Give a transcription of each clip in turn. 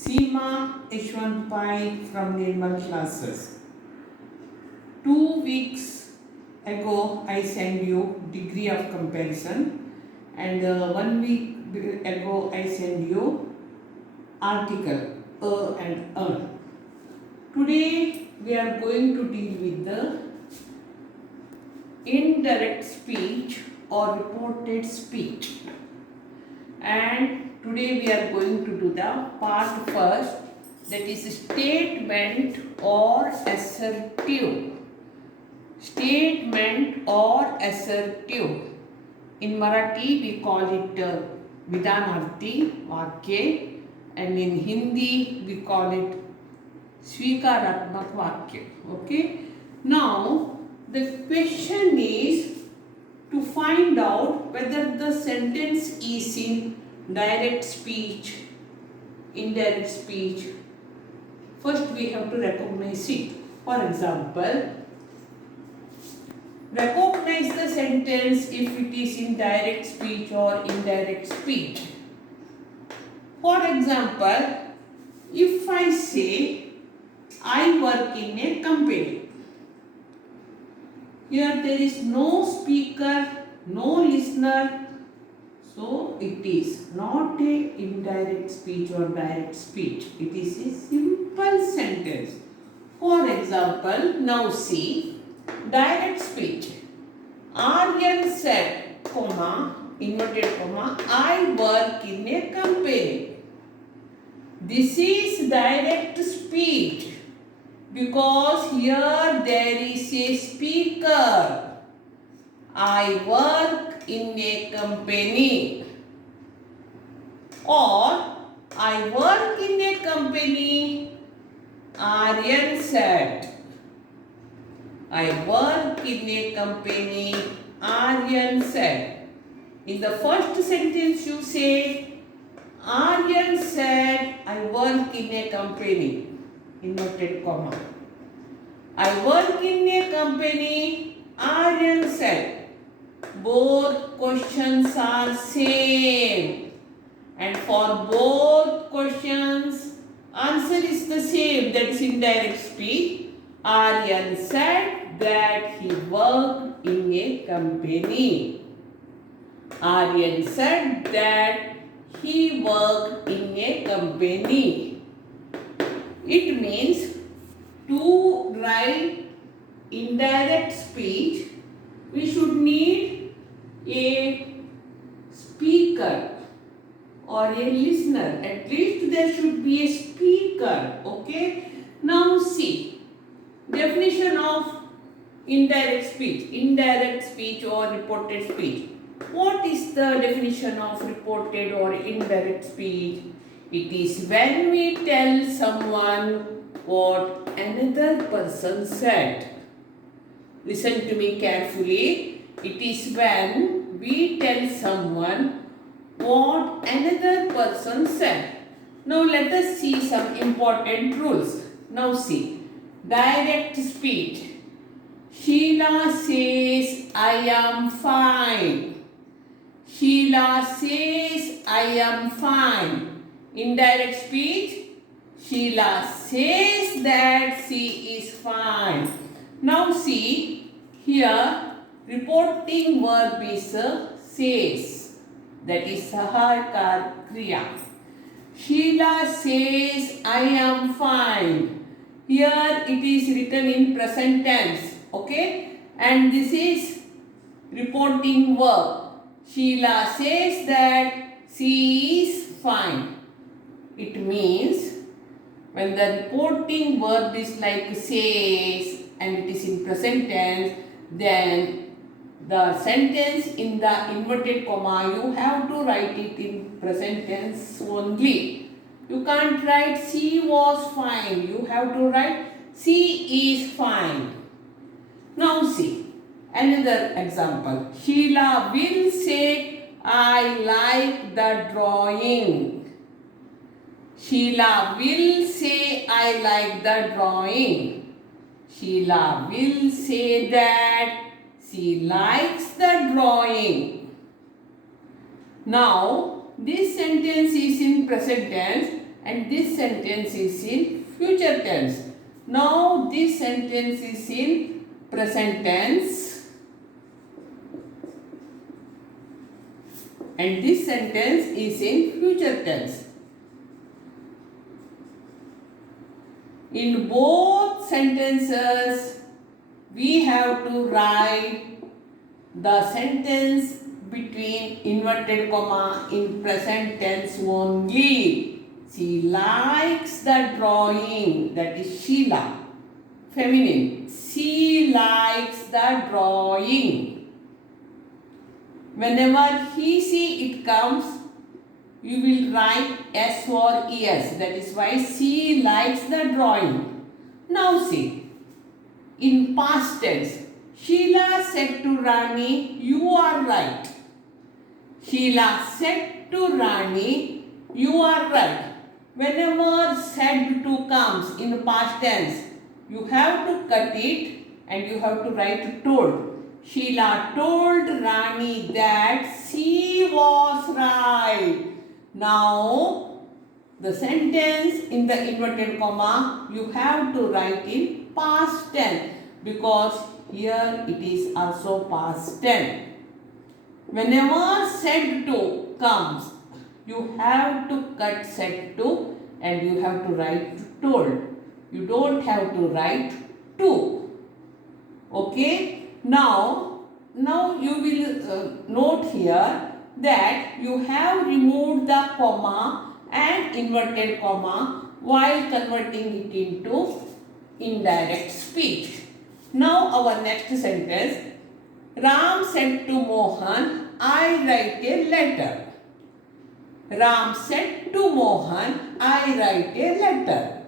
Seema Ishwant Pai from Nirmal classes. 2 weeks ago I sent you degree of comparison, and 1 week ago I sent you article a and a. Today we are going to deal with the indirect speech or reported speech, and today we are going to do the part first, that is statement or assertive. Statement or assertive. In Marathi we call it Vidanarthi Vakya, and in Hindi we call it Swikaratmak Vakya. Okay. Now the question is to find out whether the sentence is in direct speech, indirect speech. First we have to recognize it. For example, recognize the sentence if it is in direct speech or indirect speech. For example, if I say I work in a company, here there is no speaker, no listener, so it is not a indirect speech or direct speech. It is a simple sentence. For example, now see, direct speech. Aryan said, comma, inverted comma, I work in a company. This is direct speech because here there is a speaker. I work in a company, or I work in a company, Aryan said. I work in a company, Aryan said. In the first sentence you say, Aryan said, I work in a company, inverted comma. I work in a company, Aryan said. Both questions are same, and for both questions answer is the same, that is indirect speech. Aryan said that he worked in a company. Aryan said that he worked in a company. It means to write indirect speech, we should need a speaker or a listener. At least there should be a speaker. Okay. Now see, definition of indirect speech or reported speech. What is the definition of reported or indirect speech? It is when we tell someone what another person said. Listen to me carefully. It is when we tell someone what another person said. Now let us see some important rules. Now see, direct speech. Sheila says, I am fine. Sheila says, I am fine. Indirect speech. Sheila says that she is fine. Now see, here reporting verb is says. That is Sahar Kriya. Sheila says, I am fine. Here it is written in present tense. Okay. And this is reporting verb. Sheila says that she is fine. It means when the reporting verb is like says and it is in present tense, then the sentence in the inverted comma, you have to write it in present tense only. You can't write she was fine. You have to write she is fine. Now see, another example. Sheila will say, I like the drawing. Sheila will say, I like the drawing. Sheila will say that she likes the drawing. Now, this sentence is in present tense and this sentence is in future tense. Now this sentence is in present tense and this sentence is in future tense. In both sentences, we have to write the sentence between inverted comma in present tense only. She likes the drawing, that is Sheila, feminine. She likes the drawing. Whenever he, she, it comes, you will write S or ES. That is why she likes the drawing. Now see, in past tense, Sheila said to Rani, you are right. Sheila said to Rani, you are right. Whenever said to comes in past tense, you have to cut it and you have to write told. Sheila told Rani that she was right. Now, the sentence in the inverted comma, you have to write in past tense because here it is also past tense. Whenever said to comes, you have to cut said to and you have to write told. You don't have to write to. Okay? Now you will note here that you have removed the comma and inverted comma while converting it into indirect speech. Now our next sentence. Ram said to Mohan, I write a letter. Ram said to Mohan, I write a letter.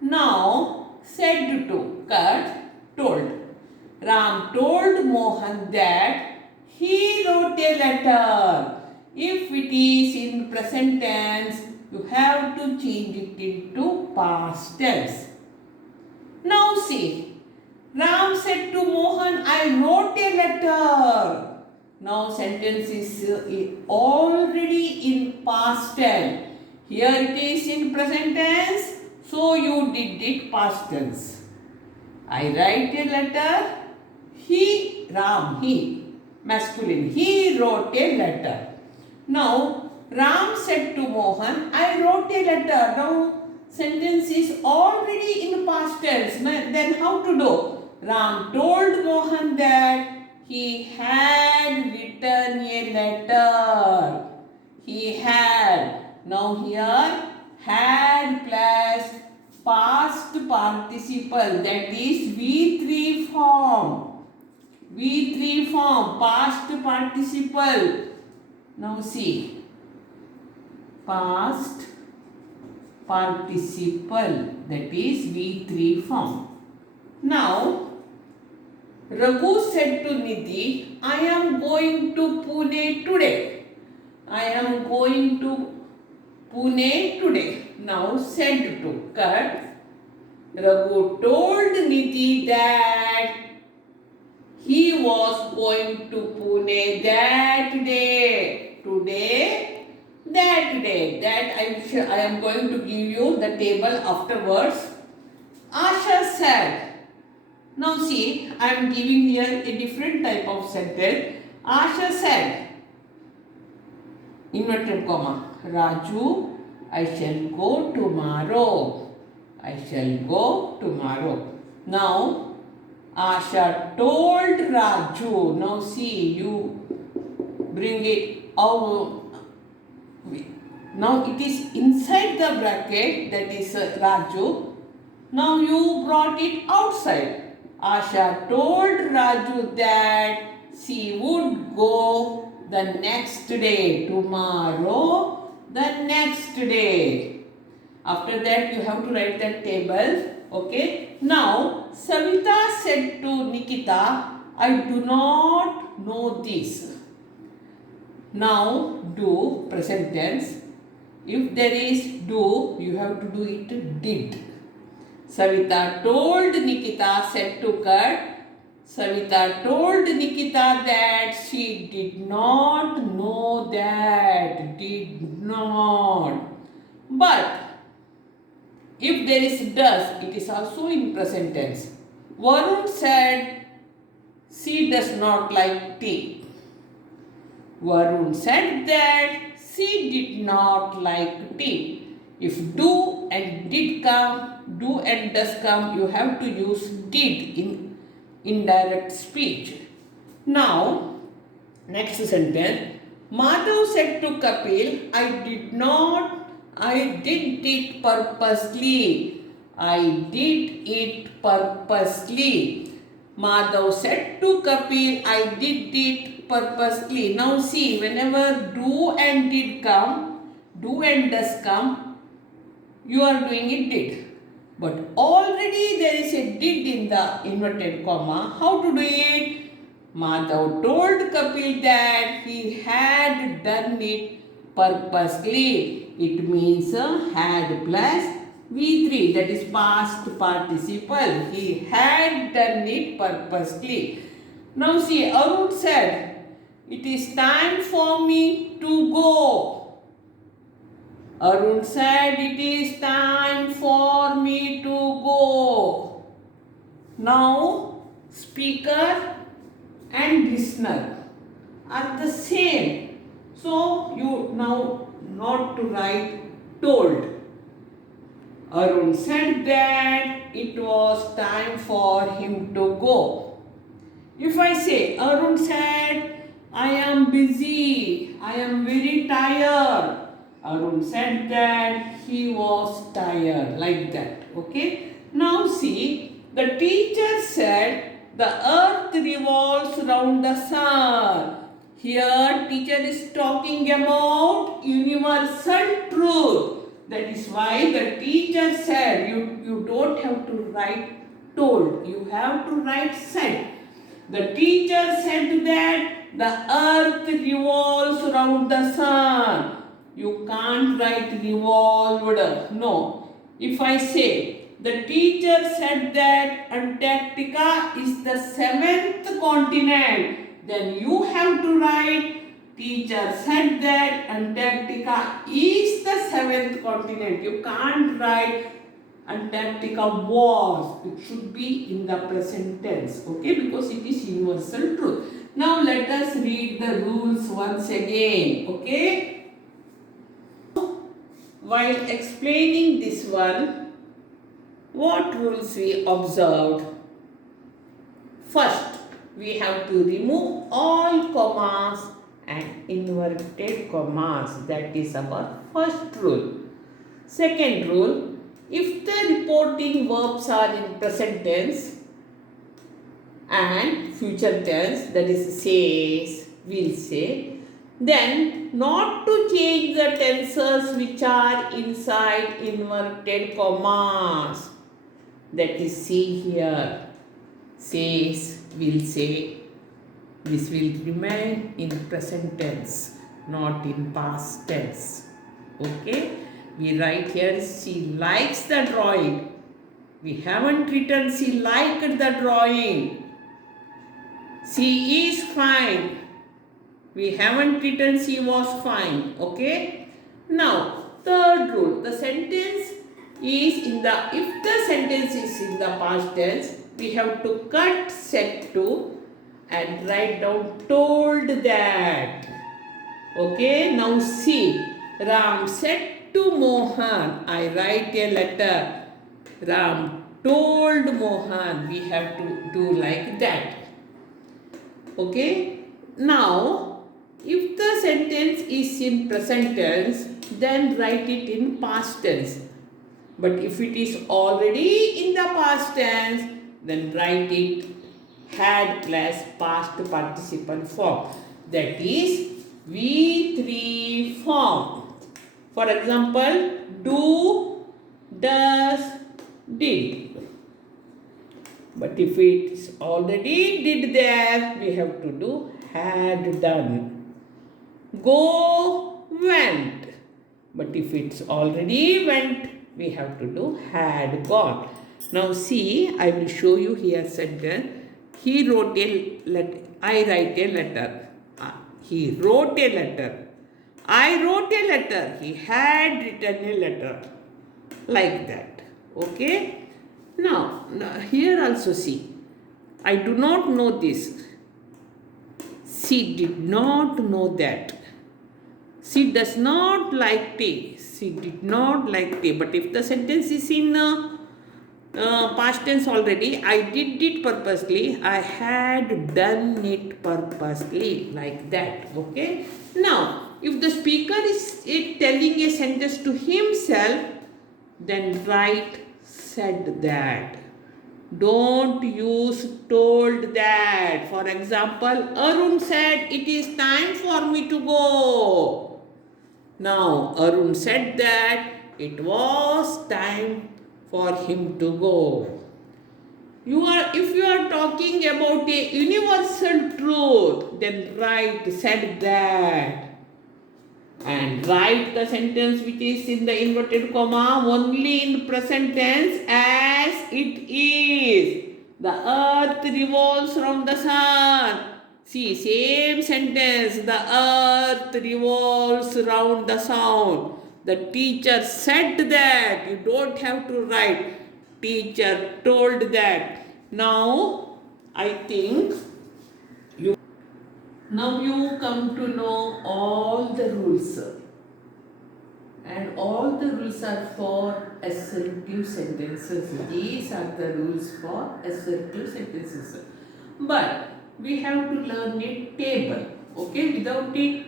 Now, said to, cut, told. Ram told Mohan that he wrote a letter. If it is in present tense, you have to change it into past tense. Now see, Ram said to Mohan, I wrote a letter. Now sentence is already in past tense. Here it is in present tense, so you did it past tense. I write a letter. He, Ram, he, masculine, he wrote a letter. Now, Ram said to Mohan, I wrote a letter. Now, sentence is already in past tense. Then how to do? Ram told Mohan that he had written a letter. He had. Now here, had plus past participle, that is V3 form. V3 form, past participle. Now see, past participle, that is V3 form. Now, Raghu said to Nidhi, I am going to Pune today. I am going to Pune today. Now said to, cut. Raghu told Nidhi that he was going to Pune that day. Today, that day. That I am going to give you the table afterwards. Asha said. Now see, I am giving here a different type of sentence. Asha said, inverted comma, Raju, I shall go tomorrow. I shall go tomorrow. Now, Asha told Raju. Now see, you bring it out. Now it is inside the bracket, that is Raju. Now you brought it outside. Asha told Raju that she would go the next day, tomorrow, the next day. After that, you have to write that table. Okay. Now, Savita said to Nikita, I do not know this. Now, do, present tense. If there is do, you have to do it did. Savita told Nikita, said to cut. Savita told Nikita that she did not know that. Did not. But If there is does, it is also in present tense. Varun said she does not like tea. Varun said that she did not like tea. If do and did come, do and does come, you have to use did in indirect speech. Now, next sentence. Madhav said to Kapil, I did it purposely. I did it purposely. Madhav said to Kapil, I did it purposely. Now see, whenever do and did come, do and does come, you are doing it did. But already there is a did in the inverted comma. How to do it? Madhav told Kapil that he had done it purposely. It means had plus V3, that is past participle. He had done it purposely. Now see, Arun said, it is time for me to go. Arun said, it is time for me to go. Now, speaker and listener are the same. So, you now not to write told. Arun said that it was time for him to go. If I say, Arun said, I am busy, I am very tired. Arun said that he was tired, like that. Okay. Now see, the teacher said, the earth revolves round the sun. Here, teacher is talking about universal truth. That is why the teacher said, you don't have to write told. You have to write said. The teacher said that the earth revolves round the sun. You can't write revolved. No. If I say, the teacher said that Antarctica is the 7th continent, then you have to write, teacher said that Antarctica is the 7th continent. You can't write Antarctica was. It should be in the present tense. Okay, because it is universal truth. Now let us read the rules once again. Okay. While explaining this one, what rules we observed? First, we have to remove all commas and inverted commas. That is our first rule. Second rule, if the reporting verbs are in present tense and future tense, that is says, will say, then not to change the tenses which are inside inverted commas. That is, see here, says, will say. This will remain in present tense, not in past tense. Okay? We write here, she likes the drawing. We haven't written she liked the drawing. She is fine. We haven't written she was fine. Okay? Now, third rule, the sentence is in the, if the sentence is in the past tense, we have to cut said to and write down told that. Okay, now see, Ram said to Mohan, I write a letter. Ram told Mohan, we have to do like that. Okay, now if the sentence is in present tense, then write it in past tense. But if it is already in the past tense, then write it had plus past participle form. That is V3 form. For example, do, does, did. But if it's already did there, we have to do had done. Go, went. But if it's already went, we have to do had gone. Now see, I will show you here sentence. He wrote a letter. I write a letter. He wrote a letter. I wrote a letter. He had written a letter. Like that. Okay. Now here also see. I do not know this. She did not know that. She does not like tea. She did not like tea. But if the sentence is in past tense already, I did it purposely. I had done it purposely. Like that. Okay. Now, if the speaker is telling a sentence to himself, then write said that. Don't use told that. For example, Arun said, it is time for me to go. Now, Arun said that it was time for him to go. If you are talking about a universal truth, then write said that. And write the sentence which is in the inverted comma only in present tense as it is. The earth revolves around the sun. See, same sentence. The earth revolves around the sun. The teacher said that. You don't have to write. Teacher told that. Now, I think now you come to know all the rules, and all the rules are for assertive sentences. These are the rules for assertive sentences. But we have to learn a table. Okay, without it,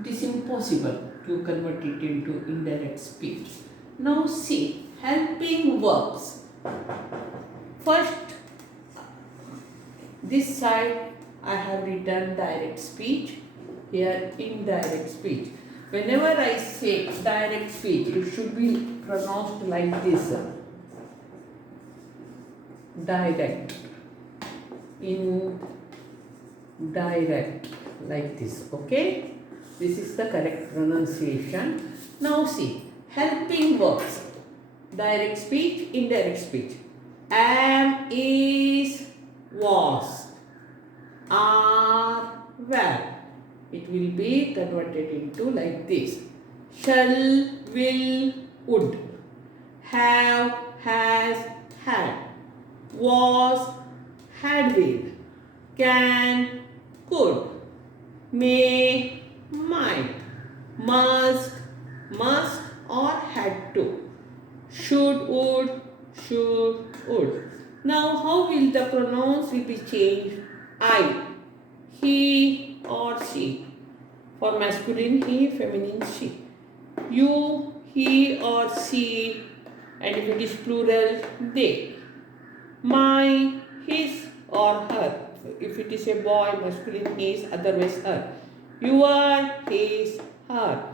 it is impossible to convert it into indirect speech. Now see, helping verbs. First, this side I have written direct speech, here indirect speech. Whenever I say direct speech, it should be pronounced like this. Direct, indirect, like this. Okay? This is the correct pronunciation. Now see, helping verbs. Direct speech, indirect speech. Am, is, was. Are, were. It will be converted into like this. Shall, will, would. Have, has, had. Was, had been. Can, could. May, might. Must, or had to. Should, would. Now how will the pronouns will be changed? I, he or she. For masculine, he, feminine, she. You, he or she, and if it is plural, they. My, his or her. If it is a boy, masculine, his, otherwise her. Your, his, her.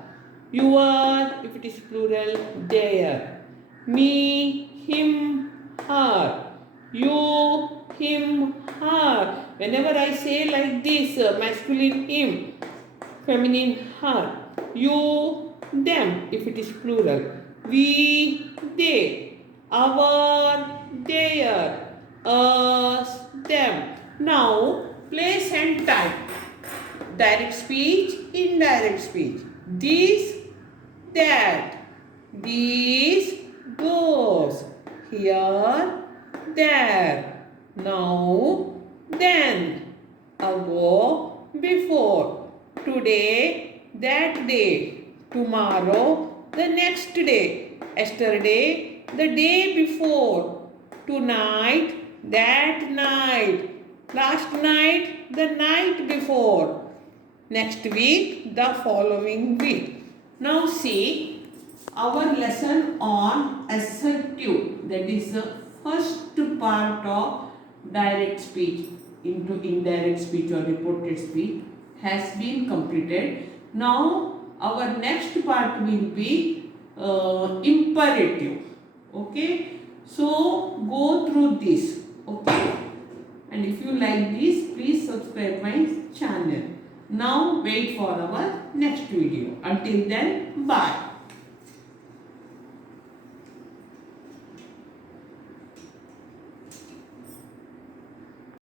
Your, if it is plural, their. Me, him, her. You, him, her. Whenever I say like this, masculine him, feminine her. You, them, if it is plural. We, they. Our, their. Us, them. Now, place and time. Direct speech, indirect speech. This, that. These, those. Here, there. Now, then. Ago, before. Today, that day. Tomorrow, the next day. Yesterday, the day before. Tonight, that night. Last night, the night before. Next week, the following week. Now see our lesson on assertive. That is the first part of direct speech into indirect speech or reported speech has been completed. Now our next part will be imperative. Okay. So go through this. Okay. And if you like this, please subscribe my channel. Now wait for our next video. Until then, bye.